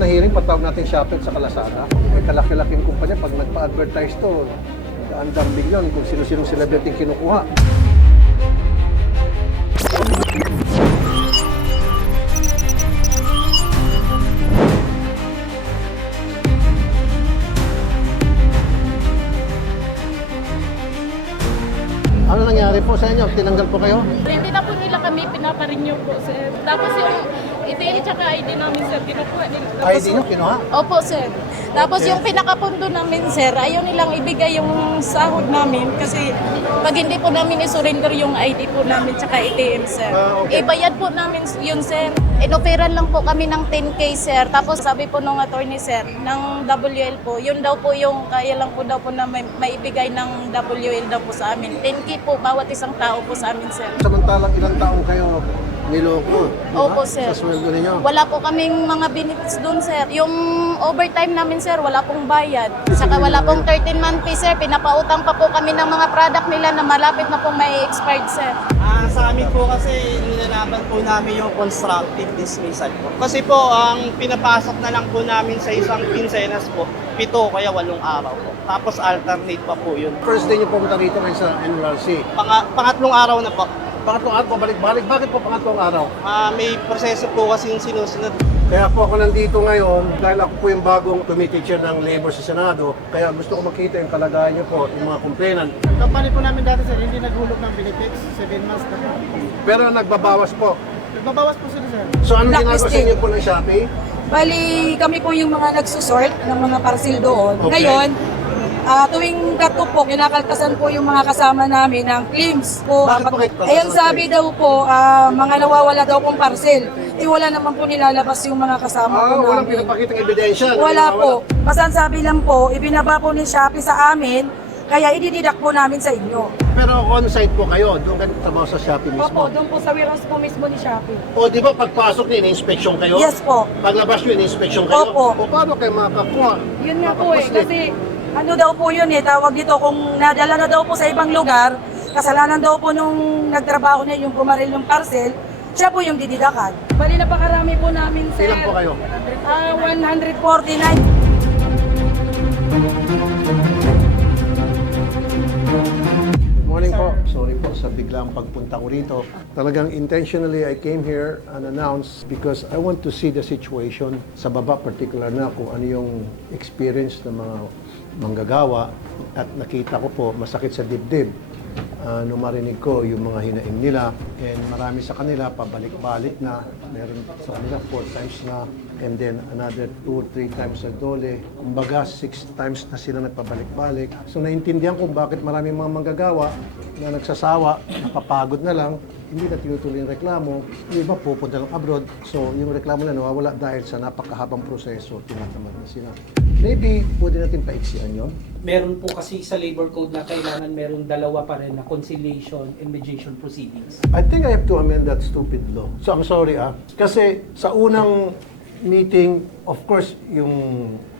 na hearing, patawag natin Shopee sa Lazada. May kalaki-laking kumpanya, pag nagpa-advertise to, daan-dang milyon kung sino-sinong celebrity kinukuha. Ano nangyari po sa inyo? Tinanggal po kayo? Hindi na po nila kami pinaparenew po, sir. Tapos yung ETL tsaka ID namin, sir, kinukuha nila. Tapos, ID nyo kinuha? Opo, sir. Tapos yung pinakapundo namin, sir, ayaw nilang ibigay yung sahod namin kasi pag hindi po namin isurrender yung ID po namin tsaka ATM, sir. Okay. Ibayad po namin yun, sir. Inoperan lang po kami ng 10K, sir. Tapos sabi po nung attorney, sir, ng WL po, yun daw po yung kaya lang po daw po na maibigay ng WL daw po sa amin. 10K po bawat isang tao po sa amin, sir. Samantalang ilang taong kayo niloko, di ba? Opo, sir. Sa sweldo ninyo. Wala po kaming mga benefits doon, sir. Yung overtime namin, sir, wala pong bayad. Saka wala pong 13-month pay, sir. Pinapautang pa po kami ng mga product nila na malapit na pong may expired, sir. Sa amin po kasi nilalaban po namin yung constructive dismissal po. Kasi po, ang pinapasok na lang po namin sa isang pinsenas po, 7 kaya 8 araw po. Tapos alternate pa po yun. First day nyo pumunta rito ngayon sa NLRC. Pangatlong araw na po. Pangatlong araw, pabalik-balik. Bakit po pangatlong araw? May proseso po kasi sinusunod. Kaya po ako nandito ngayon dahil ako po yung bagong committee ng labor sa Senado. Kaya gusto ko makita yung kalagayan niyo po, yung mga complainant. Company po namin dati sir, hindi naghulog ng benefits, 7 months na po. Pero nagbabawas po. Nagbabawas po sila sir. So ano ginagawa sa Blacklisted. inyo po ng Shopee? Bali, kami po yung mga nagsusort ng mga parcel doon. Okay. Ngayon, tuwing cut-off po, kinakaltasan po yung mga kasama namin ng claims po. Bakit po kayo kaltasan? Ayan sabi daw po, mga nawawala daw pong parcel. Wala naman po nilalabas yung mga kasama po Walang namin. pinapakitang ebidensya. na Wala nawawala. po. Basta ang sabi lang po, ibinaba po ni Shopee sa amin, kaya idididak po namin sa inyo. Pero on-site po kayo, doon kayo trabaho sa Shopee mismo. Opo, doon po sa warehouse po mismo ni Shopee. O di ba pagpasok niyo, in-inspection kayo? Yes po. Paglabas niyo, in-inspection kayo? Opo. O paano kayo makakuha? Yun nga po eh, Makapaslit? kasi ano daw po yun eh, tawag dito kung nadala na daw po sa ibang lugar, kasalanan daw po nung nagtrabaho niya yung pumaril yung parcel, siya po yung dididakan. Bali napakarami po namin sir. Ilan po kayo? 149. Morning po. Sorry po sa biglang pagpunta ko rito. Talagang intentionally I came here unannounced because I want to see the situation sa baba, particular na kung ano yung experience ng mga manggagawa at nakita ko po masakit sa dibdib. Nung marinig ko yung mga hinaing nila and marami sa kanila pabalik-balik na, meron sa kanila 4 times na and then another 2 or 3 times sa dole. Kumbaga 6 times na sila nagpabalik-balik. So naintindihan ko bakit maraming mga manggagawa na nagsasawa, napapagod na lang, hindi na tinutuloy yung reklamo, yung iba pupunta lang abroad. So yung reklamo na nawawala dahil sa napakahabang proseso, tinatamad na sila. Maybe pwede natin paiksian yun. Meron po kasi sa labor code na kailangan meron dalawa pa rin na conciliation and mediation proceedings. I think I have to amend that stupid law. So I'm sorry kasi sa unang meeting, of course, yung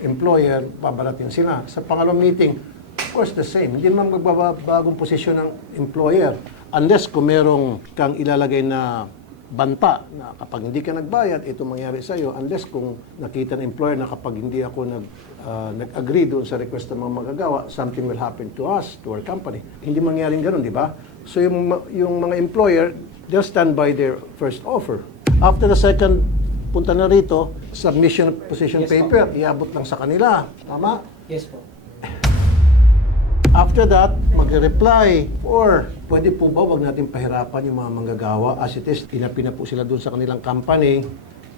employer, babaratin sila. Sa pangalawang meeting, of course, the same. Hindi naman magbabagong posisyon ng employer. Unless kung merong kang ilalagay na banta na kapag hindi ka nagbayad, ito mangyari sa iyo. Unless kung nakita ng employer na kapag hindi ako nag-agree doon sa request ng mga magagawa, something will happen to us, to our company. Hindi mangyaring ganun, di ba? So yung mga employer, they'll stand by their first offer. After the second punta na rito, submission of position Yes, paper, iabot lang sa kanila. Tama? Yes po. After that, magre-reply or pwede po ba wag natin pahirapan yung mga manggagawa as it is, inapi na po sila doon sa kanilang company.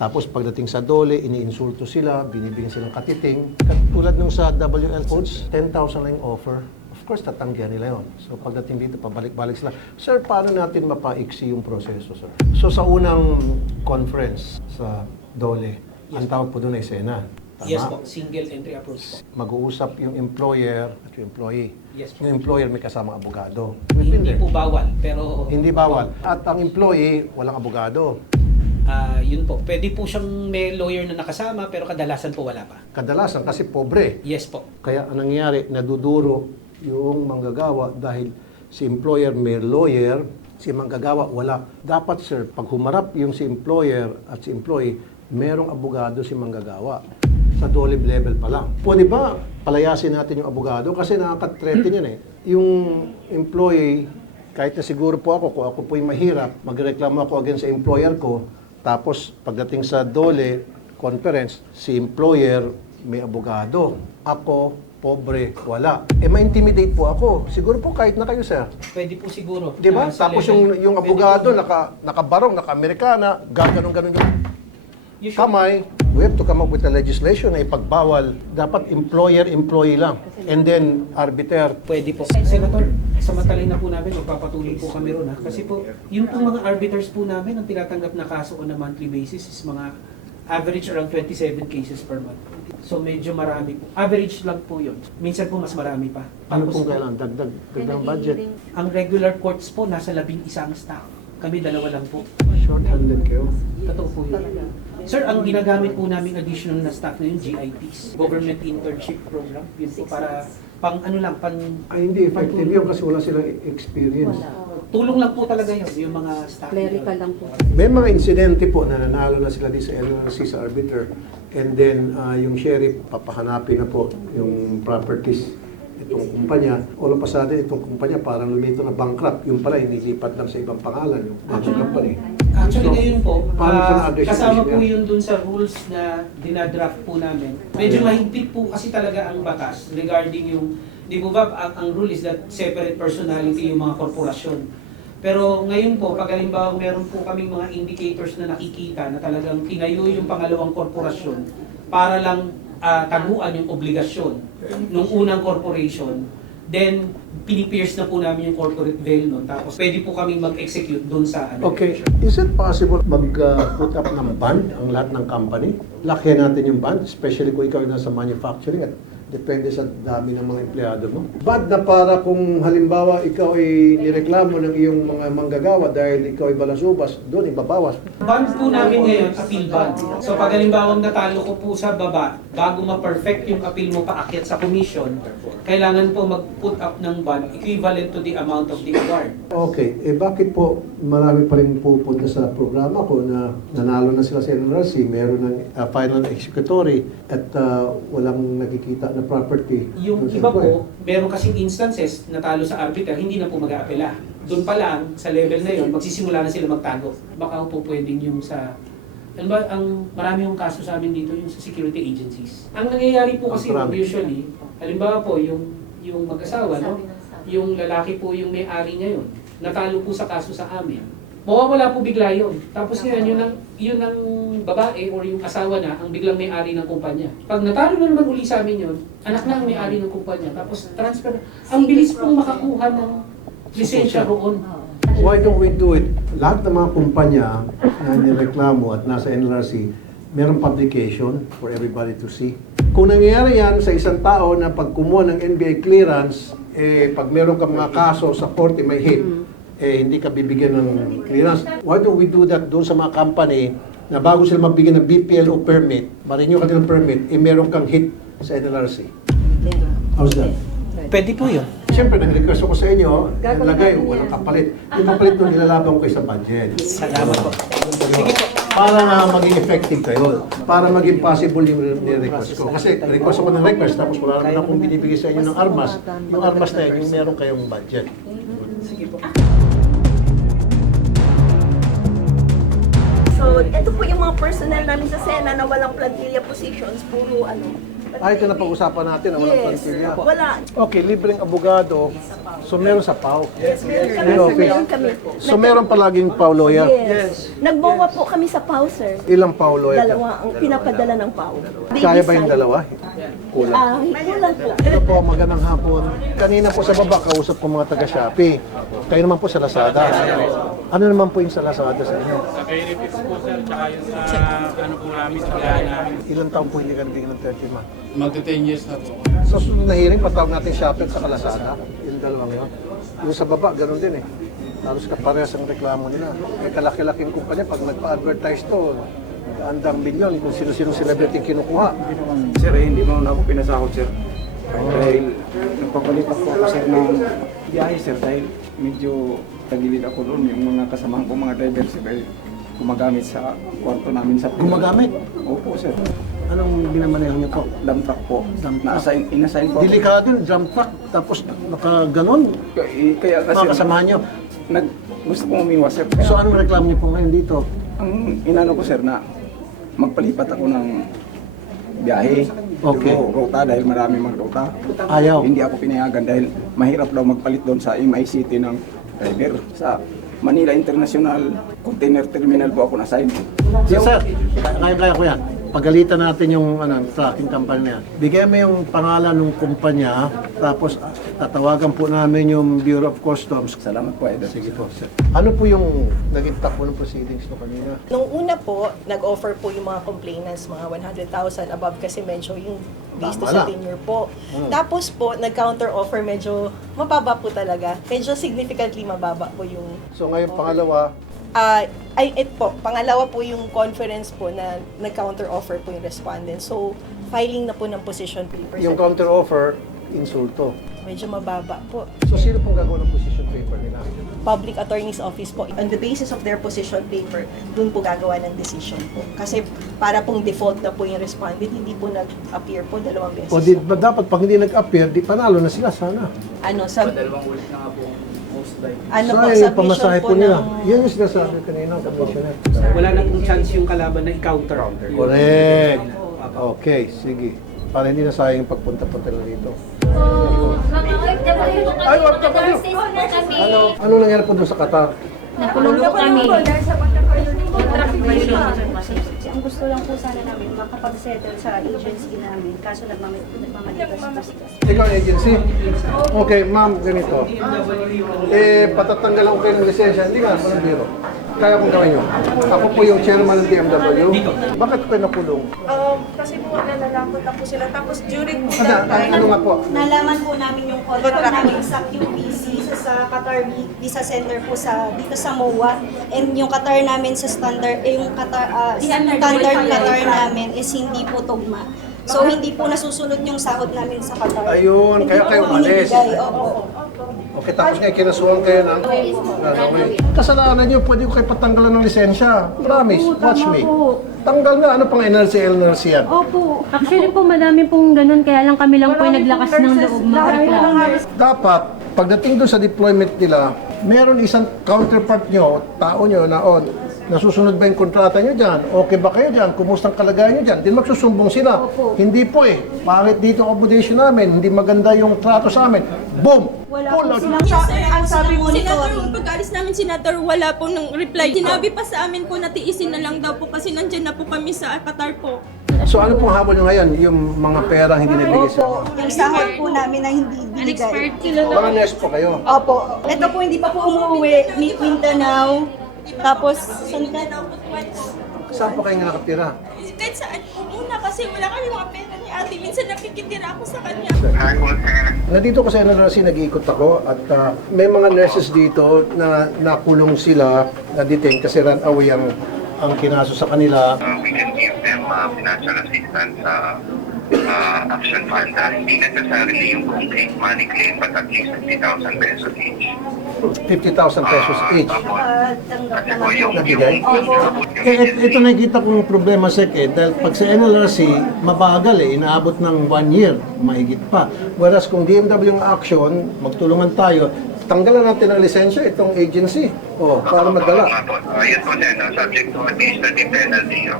Tapos pagdating sa dole, iniinsulto sila, binibigyan silang katiting. Tulad nung sa WL Foods, 10,000 lang yung offer. Of course, tatanggihan nila yon. So pagdating dito, pabalik-balik sila. Sir, paano natin mapaiksi yung proseso, sir? So sa unang conference sa dole, ang tawag po doon ay SENA. Tama? Yes po. Single entry approach po. Mag-uusap yung employer at yung employee. Yes po. Yung employer may kasamang abogado. Hindi po bawal, pero... Hindi bawal. At ang employee, walang abogado. Yun po. Pwede po siyang may lawyer na nakasama, pero kadalasan po wala pa. Kadalasan kasi pobre. Yes po. Kaya anong nangyari, naduduro yung manggagawa dahil si employer may lawyer, si manggagawa wala. Dapat sir, pag humarap yung si employer at si employee, merong abogado si manggagawa sa dole level pa lang. Pwede ba palayasin natin yung abogado? Kasi nakaka-threaten yan eh. Yung employee, kahit na siguro po ako, kung ako po yung mahirap, magreklamo ako against sa employer ko, tapos pagdating sa dole conference, si employer may abogado. Ako, pobre, wala. Ma-intimidate po ako. Siguro po kahit na kayo, sir. Pwede po siguro. Di ba? Sa Tapos level- yung pwede abogado, po. nakabarong, naka-Amerikana, gaganon-ganon yung Usually, kamay. We have to come up with a legislation na ipagbawal. Dapat employer-employee lang. And then, arbiter. Pwede po. Senator, samantalay na po namin, magpapatuloy po kami ron ha. Kasi po, yung po mga arbiters po namin, ang tinatanggap na kaso on a monthly basis is mga average around 27 cases per month. So medyo marami po. Average lang po yun. Minsan po mas marami pa. Ano Tapos pong po, kailangan? Dagdag budget. ang regular courts po, nasa 11 staff. Kami 2 lang po. Short-handed kayo. Totoo po yun. Sir, ang ginagamit po namin additional na staff na yung GIPs, Government Internship Program. Yun po para pang ano lang, pang Ay, hindi effective yun kasi wala silang experience. tulong lang po talaga yun, yung mga staff. na yun. Clerical lang po. May mga insidente po na nanalo na sila di sa LRC sa arbiter and then yung sheriff papahanapin na po yung properties itong kumpanya. All of a sudden, itong kumpanya parang lumito na bankrupt. Yung pala, inilipat lang sa ibang pangalan, yung budget company. Actually, So, ngayon po, paano siya na-address yung kasama issue po niya? yun dun sa rules na dinadraft po namin. Medyo mahigpit po kasi talaga ang batas regarding yung, di po ba, ang rule is that separate personality yung mga korporasyon. Pero ngayon po, pag halimbawa meron po kaming mga indicators na nakikita na talagang tinayo yung pangalawang korporasyon para lang taguan yung obligasyon ng unang corporation, then pinipierce na po namin yung corporate veil nun. Tapos pwede po kaming mag-execute dun sa ano. Okay, is it possible mag-put up ng ban ang lahat ng company? Lakyan natin yung ban, especially kung ikaw nasa manufacturing at depende sa dami ng mga empleyado mo. Bad na para kung halimbawa ikaw ay nireklamo ng iyong mga manggagawa dahil ikaw ay balasubas, doon ibabawas. Ban po namin ngayon, appeal ban. So pag halimbawa natalo ko po sa baba, bago ma-perfect yung appeal mo paakyat sa commission, kailangan po mag-put up ng ban equivalent to the amount of the award. Okay, bakit po marami pa rin pupunta sa programa ko na nanalo na sila sa NRC, meron ng final executory at walang nakikita na property. Yung doon sa iba employer? po, meron kasing instances natalo sa arbiter, hindi na po mag-aapela. Doon pa lang, sa level na yun, magsisimula na sila magtago. Baka po pwedeng yung sa... Ano ba, marami yung kaso sa amin dito, yung sa security agencies. Ang nangyayari po kasi Marami. usually, halimbawa po, yung mag-asawa, no? Yung lalaki po yung may-ari niya yun. Natalo po sa kaso sa amin. Mawawala po bigla yun. Tapos ngayon, yun ang babae or yung asawa na ang biglang may-ari ng kumpanya. Pag natalo na naman uli sa amin yun, anak na ang may-ari ng kumpanya. Tapos transfer. Ang bilis pong makakuha ng lisensya roon. Why don't we do it? Lahat ng mga kumpanya na nireklamo at nasa NLRC, merong publication for everybody to see. Kung nangyayari yan sa isang tao na pag kumuha ng NBA clearance, pag meron ka mga kaso sa korte may hit, hindi ka bibigyan ng clearance. Why don't we do that doon sa mga company na bago sila magbigyan ng BPLO permit, ma-renew ka ng permit, meron kang hit sa NLRC. How's that? Pwede po yun. Siyempre, nag-request ako sa inyo, nilagay, walang kapalit. Yung kapalit nung nilalabang ko sa budget. Salamat po. Sige po. Para nga maging effective kayo. Para maging possible yung request ko. Kasi request ako ng request, tapos wala naman akong binibigay sa inyo ng armas. Yung armas na yun, yung meron kayong budget. Sige po. So, ito po yung mga personnel namin sa Sena na walang plantilla positions, puro Ito na pag-usapan natin, na walang plantilla. Wala. Okay, libreng abogado. So meron sa PAO. Yes, meron kami, May sir. office. Meron kami. So meron palaging PAO lawyer. Yes. Nagbawa po kami sa PAO, sir. Ilang PAO lawyer? Dalawa ang pinapadala ng PAO. Kaya ba yung dalawa? Kulang. Kulang po. Ito po, magandang hapon. Kanina po sa baba, kausap ko mga taga-Shopee. Kayo naman po sa Lazada. Ano naman po yung sa Lazada sa inyo? Sa Kairipis po sir, tsaka yung sa ano po namin, sa bahay namin. Ilang taon po hindi ka nabigyan ng 30 month? Magti 10 years na po. Sa susunod na hearing, patawag natin Shopee at sa Lazada. Yung dalawang yun. Yung sa baba, ganun din eh. Halos kaparehas ang reklamo nila. May kalaki-laking kumpanya, pag nagpa-advertise to, andang milyon, kung sino-sino celebrity kinukuha. Sir, hindi mo na ako pinasahod, sir. Dahil nagpapalit ako sir ng biyahe, sir. Dahil medyo tagilid ako doon. Yung mga kasamahan ko, mga driver, sir. Dahil gumagamit sa kwarto namin sa Gumagamit? Opo, sir. Anong binamaneho niyo po? Dump truck po. Dump truck. Inassign po. ako. Delikado yung drum truck, tapos nakaganon. Kaya kasi Mga kasamahan niyo. gusto kong umiwas, sir. Kaya, So anong reklamo niyo po ngayon dito? ang inano ko, sir, na magpalipat ako ng biyahe. Okay. Ruta dahil marami mga ruta. Ayaw. Hindi ako pinayagan dahil mahirap daw magpalit doon sa MICT ng driver. Sa Manila International Container Terminal po ako na-assign. Yes, sir. Kaya ko yan. Pagalitan natin yung tracking company na yan. Bigyan mo yung pangalan ng kumpanya, tapos tatawagan po namin yung Bureau of Customs. Salamat po, Idol. Sige po, sir. Ano po yung naging takbo ng proceedings no kanina? Nung una po, nag-offer po yung mga complainants, mga 100,000 above kasi medyo yung based Tama sa lang. tenure po. Tapos po, nag-counter offer medyo mababa po talaga. Medyo significantly mababa po yung... So ngayon pangalawa, Pangalawa po yung conference po na nag-counter offer po yung respondent. So, filing na po ng position paper. yung counter offer, insulto. Medyo mababa po. So sino pong gagawa ng position paper nila? Public Attorney's Office po. On the basis of their position paper, dun po gagawa ng decision po. Kasi para pong default na po yung respondent, hindi po nag-appear po 2 beses. O di ba dapat pag hindi nag-appear, di panalo na sila sana. Ano, sa... Dalawang ulit na nga po most likely. Ano po, Sayang yung submission pamasahe po po nila. ng... Yan yung sinasabi kanina, Commissioner. Wala na pong chance yung kalaban na i-counter. Correct. Okay, sige. Para hindi na sayang yung pagpunta-punta nila dito. Ay, wag ka pa rin. Ano nangyari po doon sa Qatar? Nakulong po kami. Ang gusto lang po sana namin makapag-settle sa agency namin, kaso nagmamaligas po sila. Ikaw ang agency? Okay, ma'am, ganito. Patatanggal ako kayo ng lisensya. Hindi nga, walang biro. Kaya kong gawin yun. Ako po yung chairman ng DMW. Bakit kayo nakulong? Kasi po nalalakot na po sila. Tapos during Ano nga po? Nalaman po namin yung contract namin sa QVC, sa Qatar Visa Center po dito sa MOA. And yung Qatar namin sa standard Qatar namin is hindi po tugma. So hindi po nasusunod yung sahod namin sa Qatar. Ayun, kaya kayo umalis. Opo. Okay, tapos ngayon kinasuhan kayo ng gagawin. Kasalanan nyo, pwede ko kayo patanggalan ng lisensya. Promise, watch me. Tanggal na, ano pang NLC yan? Opo. Actually po, madami pong ganun. Kaya lang kami lang po yung naglakas ng loob magreklamo. Dapat, pagdating doon sa deployment nila, meron isang counterpart nyo, tao nyo na nasusunod ba yung kontrata nyo dyan? Okay ba kayo dyan? Kumusta ang kalagayan nyo dyan? Di magsusumbong sila. Hindi po eh. Pangit dito ang accommodation namin. Hindi maganda yung trato sa amin. Boom! Wala Pull po out. silang ang sabi mo Senator, pag-alis namin, Senator, wala pong nang reply. Sinabi pa sa amin po na tiisin na lang daw po kasi nandyan na po kami sa Qatar po. So ano pong habol nyo ngayon? Yung mga pera hindi nabigay sa Opo, yung sahod po namin na hindi binigay. mga nurse po kayo. Opo. Ito po hindi pa po umuwi. Mindanao. Tapos, saan ka? Saan po kayo nga nakatira? Kahit saan po muna kasi wala kami mga pera ni ate. Minsan nakikitira ako sa kanya. Nandito ko sa NLRC, nag-iikot ako at may mga nurses dito na nakulong sila, na-detain kasi run away ang kinaso sa kanila. We can give them financial assistance sa action fund. Hindi necessarily yung complete money claim but at least 50,000 pesos each. 50,000 pesos each. Kasi po yung Nabigay? Ito nakikita kong problema, Sek, dahil pag sa NLRC, mabagal inaabot ng 1 year, mahigit pa. Whereas kung DMW ang action, magtulungan tayo, tanggalan natin ang lisensya itong agency. Para magdala. Yun po din, subject to administrative penalty.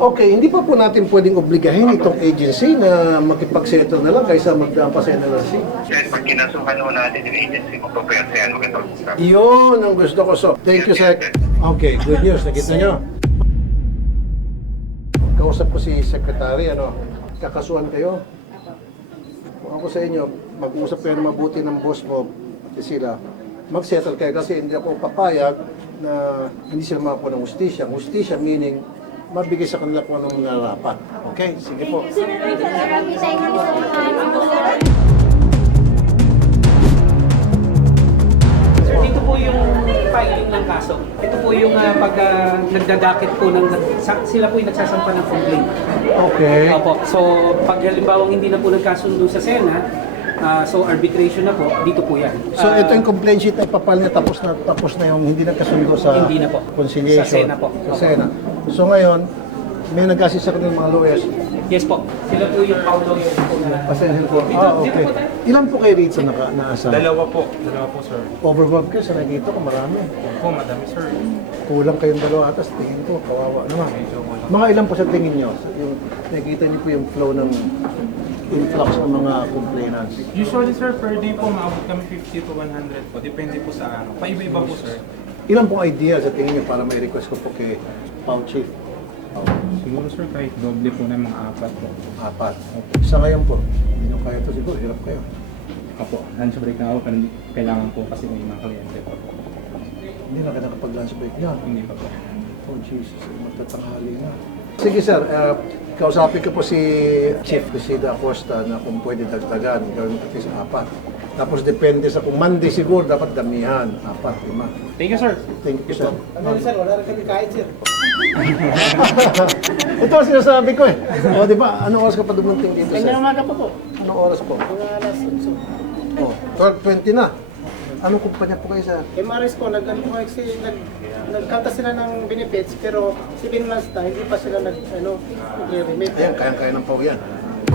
Okay, hindi pa po natin pwedeng obligahin itong agency na makipagsettle na lang kaysa magdampa sa NLRC. Then pag kinasuhan ho natin yung agency, magpapayasayan magandang usap. Yun ang gusto ko. So, thank you, Sec. Okay, good news. Nakita nyo. Kausap ko si Secretary, kakasuhan kayo. Kung ako sa inyo, mag-usap kayo na mabuti ng boss mo, pati sila, mag-settle kayo kasi hindi ako papayag na hindi sila makakuha ng hustisya. Hustisya meaning, mabigay sa kanila kung anong narapat. Okay? Sige po. Sir, dito po yung filing ng kaso. Ito po yung pag nagdadakit po sila po yung nagsasampa ng complaint. Okay. Opo. So, pag halimbawa hindi na po nagkasundo sa Sena, So arbitration na po, dito po yan. So ito yung complaint sheet na ipapal niya tapos na yung hindi nagkasundo sa Hindi na po. conciliation. Sa Sena po. Sa Sena. So ngayon, may nag-assist sa kanilang mga lawyers. Yes po. Sila po yung co-lawyers po na... Pasensya po. Okay. Ilan po kayo rito na naasama? Dalawa po, sir. Overwhelmed kayo sa nakikita ko, marami. Po, madami, sir. Kulang kayong dalawa atas, tingin ko, kawawa naman. Mga ilan po sa tingin nyo? Yung, nakikita niyo po yung flow ng influx ng mga complainants. Usually, sir, per day po, maabot kami 50 to 100 po. Depende po sa ano. Paiba-iba po, sir. Ilan pong idea sa tingin niyo para may request ko po kay Pao Chief? Siguro, sir, kahit doble po na yung mga 4 po. 4. Sa ngayon po, hindi nyo kaya ito siguro, hirap kayo. Opo, lunch break na ako, pero kailangan po kasi may mga kliyente po. Hindi na ka nakapag-lunch break niya. Hindi pa po. Oh, Jesus, magtatanghali na. Sige sir, kausapin ko po si Chief Presida Acosta na kung pwede dagdagan, gawin mo kasi 4. Tapos depende sa kung Monday siguro, dapat damihan. 4, 5. Thank you, sir. Thank you, sir. Sir, wala rin kami kahit, sir. Ito ang sinasabi ko eh. O, di ba? Anong oras ka pa dumunting dito, sir? Kanya umaga po. Anong oras po? Mga alas 8. Oh, 12:20 na. Anong kumpanya po kayo, sir? MRS po, nagkanta sila ng benefits, pero 7 months na, hindi pa sila nag-remit. Ayan, kayang-kaya ng Pao yan.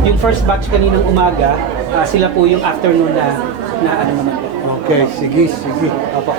Yung first batch kaninang umaga, sila po yung afternoon na ano naman po. Okay, sige. Opo.